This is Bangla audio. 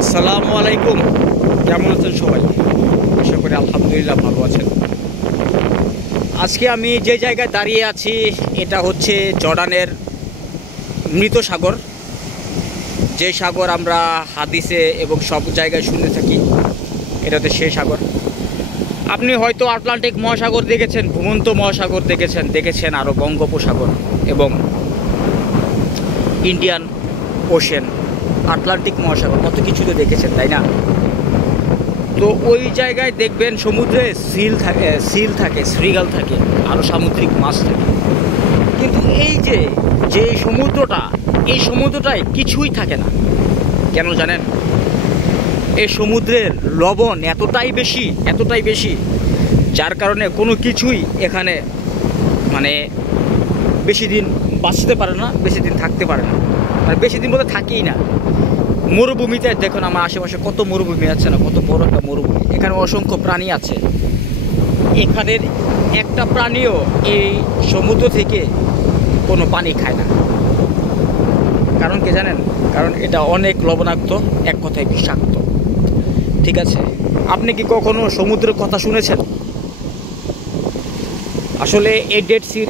আসসালামু আলাইকুম। কেমন আছেন সবাই? আশা করি আলহামদুলিল্লাহ ভালো আছেন। আজকে আমি যে জায়গায় দাঁড়িয়ে আছি এটা হচ্ছে জর্ডানের মৃত সাগর, যে সাগর আমরা হাদিসে এবং সব জায়গায় শুনে থাকি। এটা হচ্ছে সেই সাগর। আপনি হয়তো আটলান্টিক মহাসাগর দেখেছেন, ঘুমন্ত মহাসাগর দেখেছেন আরও বঙ্গোপসাগর এবং ইন্ডিয়ান ওশেন, আটলান্টিক মহাসাগর, কত কিছু তো দেখেছেন, তাই না? তো ওই জায়গায় দেখবেন সমুদ্রে সিল থাকে, শ্রীগাল থাকে, আরও সামুদ্রিক মাছ থাকে। কিন্তু এই যে সমুদ্রটায় কিছুই থাকে না। কেন জানেন? এই সমুদ্রের লবণ এতটাই বেশি, যার কারণে কোনো কিছুই এখানে মানে বেশি দিন বাঁচতে পারে না, বেশি দিন থাকতে পারে না, মানে বেশি দিন বলতে থাকেই না। মরুভূমিতে দেখুন আমার আশেপাশে কত মরুভূমি আছে না, কত বড় একটা মরুভূমি। এখানে অসংখ্য প্রাণী আছে। এখানের একটা প্রাণীও এই সমুদ্র থেকে কোনো পানি খায় না। কারণ কি জানেন? কারণ এটা অনেক লবণাক্ত, এক কথায় বিষাক্ত। ঠিক আছে, আপনি কি কখনো সমুদ্রের কথা শুনেছেন? আসলে এই ডেড সির